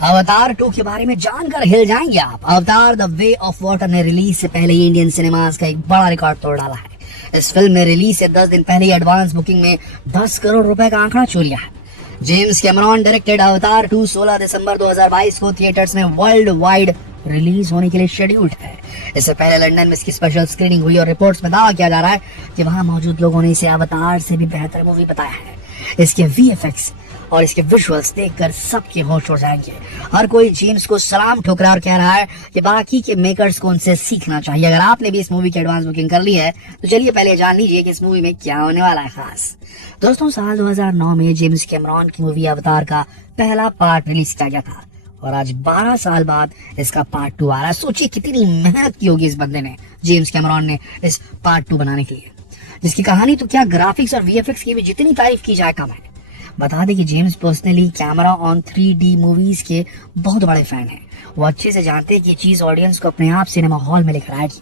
अवतार 2 के बारे में जानकर हिल जाएंगे आप। अवतार द वे ऑफ वाटर ने रिलीज से पहले ही इंडियन सिनेमास का एक बड़ा रिकॉर्ड तोड़ डाला है। इस फिल्म ने रिलीज से 10 दिन पहले ही एडवांस बुकिंग में 10 करोड़ रुपए का आंकड़ा छू लिया है। जेम्स कैमरॉन डायरेक्टेड अवतार 2 16 दिसंबर 2022 को थिएटर्स में वर्ल्ड वाइड रिलीज होने के लिए शेड्यूल्ड है। इससे पहले लंदन में इसकी स्पेशल स्क्रीनिंग हुई और रिपोर्ट्स में दावा किया जा रहा है कि वहां मौजूद लोगों ने इसे अवतार से भी बेहतर मूवी बताया है। इसके वीएफएक्स और इसके विजुअल्स देखकर सबके होश उड़ जाएंगे। हर कोई जेम्स को सलाम ठुकरा और कह रहा है कि बाकी के मेकर्स को उनसे सीखना चाहिए। अगर आपने भी इस मूवी की एडवांस बुकिंग कर ली है तो चलिए पहले जान लीजिए कि इस मूवी में क्या होने वाला है खास। दोस्तों, साल 2009 में जेम्स कैमरॉन की मूवी अवतार का पहला पार्ट रिलीज किया गया था और आज 12 साल बाद इसका पार्ट 2 आ रहा है। सोचिए कितनी मेहनत की होगी इस बंदे ने, जेम्स कैमरॉन ने, इस पार्ट 2 बनाने के लिए, जिसकी कहानी तो क्या ग्राफिक्स और वीएफएक्स की भी जितनी तारीफ की जाए कम है। बता दें कि James personally camera on 3D movies के बहुत बड़े फैन हैं। वो अच्छे से जानते हैं कि ये चीज ऑडियंस को अपने आप सिनेमा हॉल में लेकर आएगी।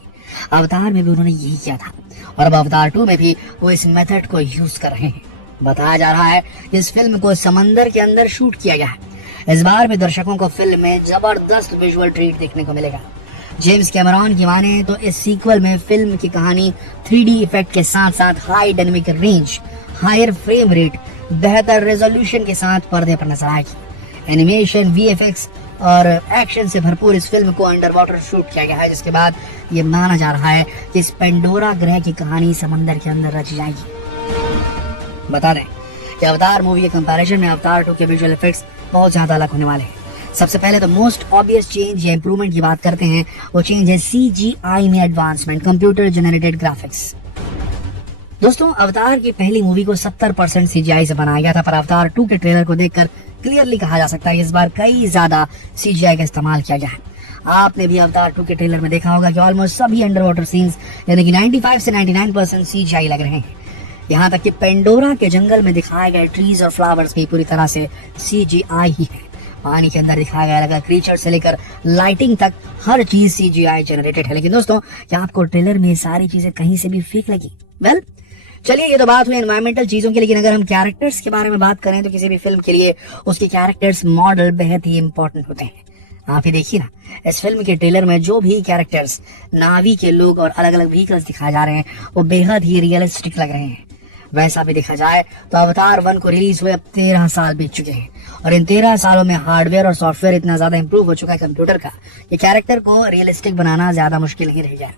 अवतार में भी उन्होंने यही किया था और अब अवतार 2 में भी वो इस मेथड को यूज कर रहे हैं। बताया जा रहा है कि इस फिल्म को समंदर के अंदर शूट किया गया है। इस बार भी दर्शकों को फिल्म में जबरदस्त विजुअल ट्रीट देखने को मिलेगा। जेम्स कैमरॉन की माने तो इस सीक्वल में फिल्म की कहानी 3D इफेक्ट के साथ साथ high dynamic range, higher frame rate, बेहतर रेजोल्यूशन के साथ पर्दे पर नजर आएगी। एनिमेशन, वीएफएक्स और एक्शन से भरपूर इस फिल्म को अंडर वाटर शूट किया गया है, जिसके बाद ये माना जा रहा है कि इस पेंडोरा ग्रह की कहानी समंदर के अंदर रची जाएगी। बता दें कि अवतार मूवी के कंपैरिजन में अवतार 2 के विजुअल इफेक्ट्स बहुत ज्यादा अलग होने वाले हैं। सबसे पहले तो मोस्ट ऑब्वियस चेंज या इंप्रूवमेंट की बात करते हैं, वो चेंज है CGI में एडवांसमेंट, कंप्यूटर जनरेटेड ग्राफिक्स। दोस्तों, अवतार की पहली मूवी को 70% CGI से बनाया गया था, पर अवतार 2 के ट्रेलर को देखकर क्लियरली कहा जा सकता है कि इस बार कई ज्यादा CGI का इस्तेमाल किया गया है। आपने भी अवतार 2 के ट्रेलर में देखा होगा कि ऑलमोस्ट सभी अंडर वाटर सीन्स यानी कि 95 से 99% CGI लग रहे हैं। यहाँ तक कि पेंडोरा के जंगल में दिखाए गए ट्रीज और फ्लावर्स भी पूरी तरह से CGI ही है। पानी के अंदर दिखाया गया लगा क्रीचर से लेकर लाइटिंग तक हर चीज CGI जनरेटेड है। लेकिन दोस्तों, क्या आपको ट्रेलर में सारी चीजें कहीं से भी फेक लगी? वेल, चलिए ये तो बात हुई एनवायरमेंटल चीजों की, लेकिन अगर हम कैरेक्टर्स के बारे में बात करें तो किसी भी फिल्म के लिए उसके कैरेक्टर्स मॉडल बेहद ही इंपॉर्टेंट होते हैं। आप ही देखिए ना, इस फिल्म के ट्रेलर में जो भी कैरेक्टर्स, नावी के लोग और अलग अलग व्हीकल्स दिखाए जा रहे हैं वो बेहद ही रियलिस्टिक लग रहे हैं। वैसा भी देखा जाए तो अवतार 1 को रिलीज हुए अब 13 साल बीत चुके हैं और इन 13 सालों में हार्डवेयर और सॉफ्टवेयर इतना ज्यादा इंप्रूव हो चुका है कंप्यूटर का कि कैरेक्टर को रियलिस्टिक बनाना ज्यादा मुश्किल नहीं रह गया।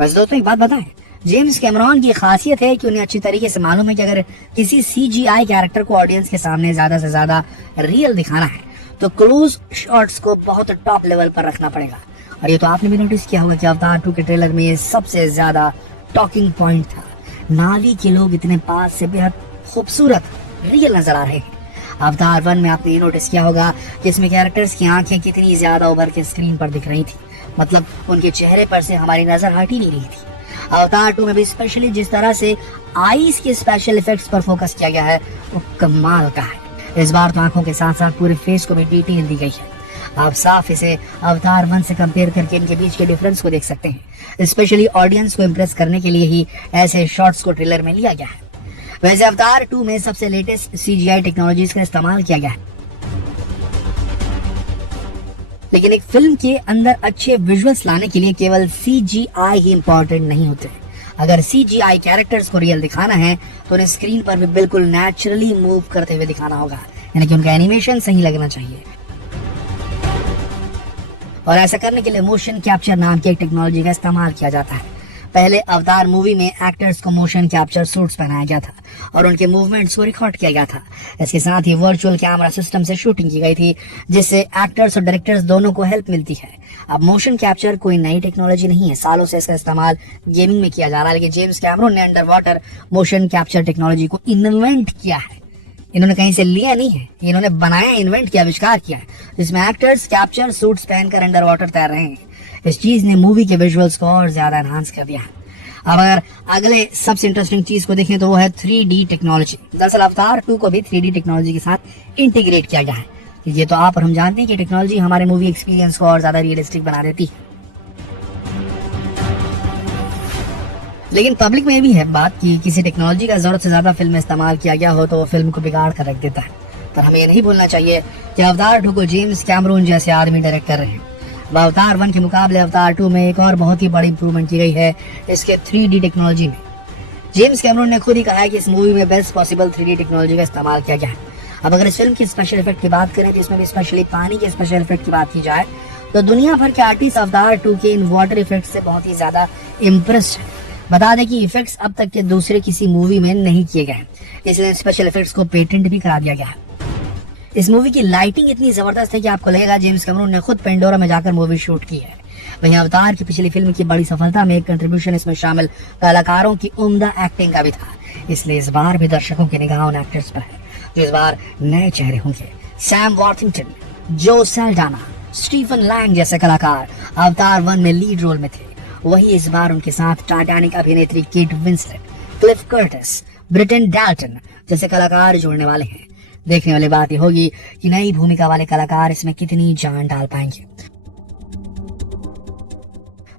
बस दोस्तों, एक बात बताएं, जेम्स कैमरॉन की खासियत है कि उन्हें अच्छी तरीके से मालूम है कि अगर किसी CGI कैरेक्टर को ऑडियंस के सामने ज्यादा से ज्यादा रियल दिखाना है तो क्लोज शॉट्स को बहुत टॉप लेवल पर रखना पड़ेगा। और ये तो आपने भी नोटिस किया होगा कि अवतार 2 के ट्रेलर में ये सबसे ज्यादा टॉकिंग पॉइंट था। नावी के लोग इतने पास से बेहद खूबसूरत रियल नजर आ रहे हैं। अवतार 1 में आपने ये नोटिस किया होगा कि इसमें कैरेक्टर्स की आंखें कितनी ज्यादा उभर के स्क्रीन पर दिख रही थी, मतलब उनके चेहरे पर से हमारी नजर हट ही नहीं रही थी। अवतार 2 में भी स्पेशली जिस तरह से आईज के स्पेशल इफेक्ट्स पर फोकस किया गया है वो कमाल का है। इस बार तो आंखों के साथ साथ पूरे फेस को भी डिटेल दी गई है। आप साफ इसे अवतार 1 से कंपेयर करके इनके बीच के डिफरेंस को देख सकते हैं। स्पेशली ऑडियंस को इम्प्रेस करने के लिए ही ऐसे शॉट्स को ट्रेलर में लिया गया है। वैसे अवतार 2 में सबसे लेटेस्ट CGI टेक्नोलॉजीज का इस्तेमाल किया गया है, लेकिन एक फिल्म के अंदर अच्छे विजुअल्स लाने के लिए केवल CGI ही इंपॉर्टेंट नहीं होते। अगर CGI कैरेक्टर्स को रियल दिखाना है तो उन्हें स्क्रीन पर भी बिल्कुल नेचुरली मूव करते हुए दिखाना होगा, यानी कि उनका एनिमेशन सही लगना चाहिए। और ऐसा करने के लिए मोशन कैप्चर नाम की एक टेक्नोलॉजी का इस्तेमाल किया जाता है। पहले अवतार मूवी में एक्टर्स को मोशन कैप्चर सूट्स पहनाया गया था और उनके मूवमेंट्स को रिकॉर्ड किया गया था। इसके साथ ही वर्चुअल कैमरा सिस्टम से शूटिंग की गई थी, जिससे एक्टर्स और डायरेक्टर्स दोनों को हेल्प मिलती है। अब मोशन कैप्चर कोई नई टेक्नोलॉजी नहीं है, सालों से इसका इस्तेमाल गेमिंग में किया जा रहा है, लेकिन जेम्स कैमरॉन ने under water motion capture technology को इन्वेंट किया है। इन्होंने कहीं से लिया नहीं है, इन्होंने बनाया, इन्वेंट किया, आविष्कार किया है, जिसमें एक्टर्स कैप्चर सूट्स पहनकर अंडर वाटर तैर रहे हैं। इस चीज ने मूवी के विजुअल्स को और ज्यादा एनहांस कर दिया है। अब अगर अगले सबसे इंटरेस्टिंग चीज को देखें तो वो है 3D टेक्नोलॉजी। दरअसल अवतार 2 को भी 3D टेक्नोलॉजी के साथ इंटीग्रेट किया गया है। ये तो आप और हम जानते हैं कि टेक्नोलॉजी हमारे मूवी एक्सपीरियंस को और ज्यादा रियलिस्टिक बना देती है। लेकिन पब्लिक में भी है बात कि किसी टेक्नोलॉजी का जरूरत से ज्यादा फिल्म में इस्तेमाल किया गया हो तो वो फिल्म को बिगाड़ कर रख देता है। पर हमें ये नहीं भूलना चाहिए कि अवतार 2 को जेम्स कैमरून जैसे आदमी डायरेक्ट कर रहे हैं। अब अवतार 1 के मुकाबले अवतार 2 में एक और बहुत ही बड़ी इंप्रूवमेंट की गई है इसके 3D टेक्नोलॉजी में। जेम्स कैमरून ने खुद ही कहा है कि इस मूवी में बेस्ट पॉसिबल 3D टेक्नोलॉजी का इस्तेमाल किया गया है। अब अगर इस फिल्म की स्पेशल इफेक्ट की बात करें तो इसमें भी स्पेशली पानी के स्पेशल इफेक्ट की बात की जाए तो दुनिया भर के आर्टिस्ट अवतार 2 के इन वाटर इफेक्ट से बहुत ही ज्यादा इम्प्रेस्ड है। बता दें कि इफेक्ट्स अब तक के दूसरे किसी मूवी में नहीं किए गए हैं, इसलिए स्पेशल इफेक्ट्स को पेटेंट भी करा दिया गया है। इस मूवी की लाइटिंग इतनी जबरदस्त है कि आपको लगेगा जेम्स कैमरून ने खुद पेंडोरा में जाकर मूवी शूट की है। वहीं अवतार की पिछली फिल्म की बड़ी सफलता में एक कंट्रीब्यूशन इसमें शामिल कलाकारों की उम्दा एक्टिंग का भी था, इसलिए इस बार भी दर्शकों की निगाह उन एक्टर्स पर है जो इस बार नए चेहरे होंगे। सैम वॉर्थिंगटन, जो सैल्डाना, स्टीफन लैंग जैसे कलाकार अवतार 1 में लीड रोल में थे, वही इस बार उनके साथ टाइटैनिक अभिनेत्री Kate Winslet, Cliff Curtis, Britain Dalton जैसे कलाकार जुड़ने वाले हैं। देखने वाली बात यह होगी कि नई भूमिका वाले कलाकार इसमें कितनी जान डाल पाएंगे।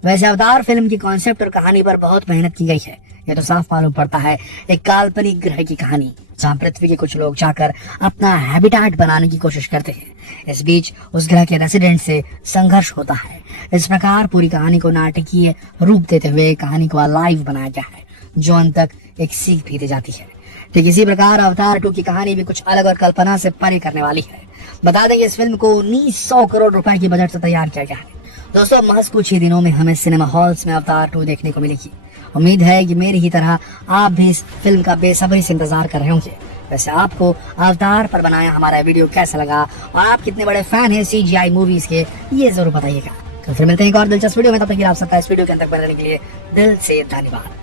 वैसे अवतार फिल्म की कॉन्सेप्ट और कहानी पर बहुत मेहनत की गई है। ये तो साफ मालूम पड़ता है एक काल्पनिक ग्रह की कहानी जहाँ पृथ्वी के कुछ लोग जाकर अपना हैबिटेट बनाने की कोशिश करते हैं। इस बीच उस ग्रह के रेसिडेंट से संघर्ष होता है। इस प्रकार पूरी कहानी को नाटकीय रूप देते हुए कहानी को लाइव बनाया गया है, जो अंत तक एक सीख भी दी जाती है। ठीक इसी प्रकार अवतार 2 की कहानी भी कुछ अलग और कल्पना से परे करने वाली है। बता दें कि इस फिल्म को 1900 करोड़ रुपए की बजट से तैयार किया गया है। दोस्तों, महज कुछ ही दिनों में हमें सिनेमा हॉल्स में अवतार 2 देखने को मिलेगी। उम्मीद है कि मेरी ही तरह आप भी इस फिल्म का बेसब्री से इंतजार कर रहे होंगे। वैसे आपको अवतार पर बनाया हमारा वीडियो कैसा लगा और आप कितने बड़े फैन हैं CGI मूवीज के, ये जरूर बताइएगा। तो फिर मिलते हैं एक और दिलचस्प वीडियो में, तब तक आप सबका इस वीडियो के अंदर बनने के लिए दिल से धन्यवाद।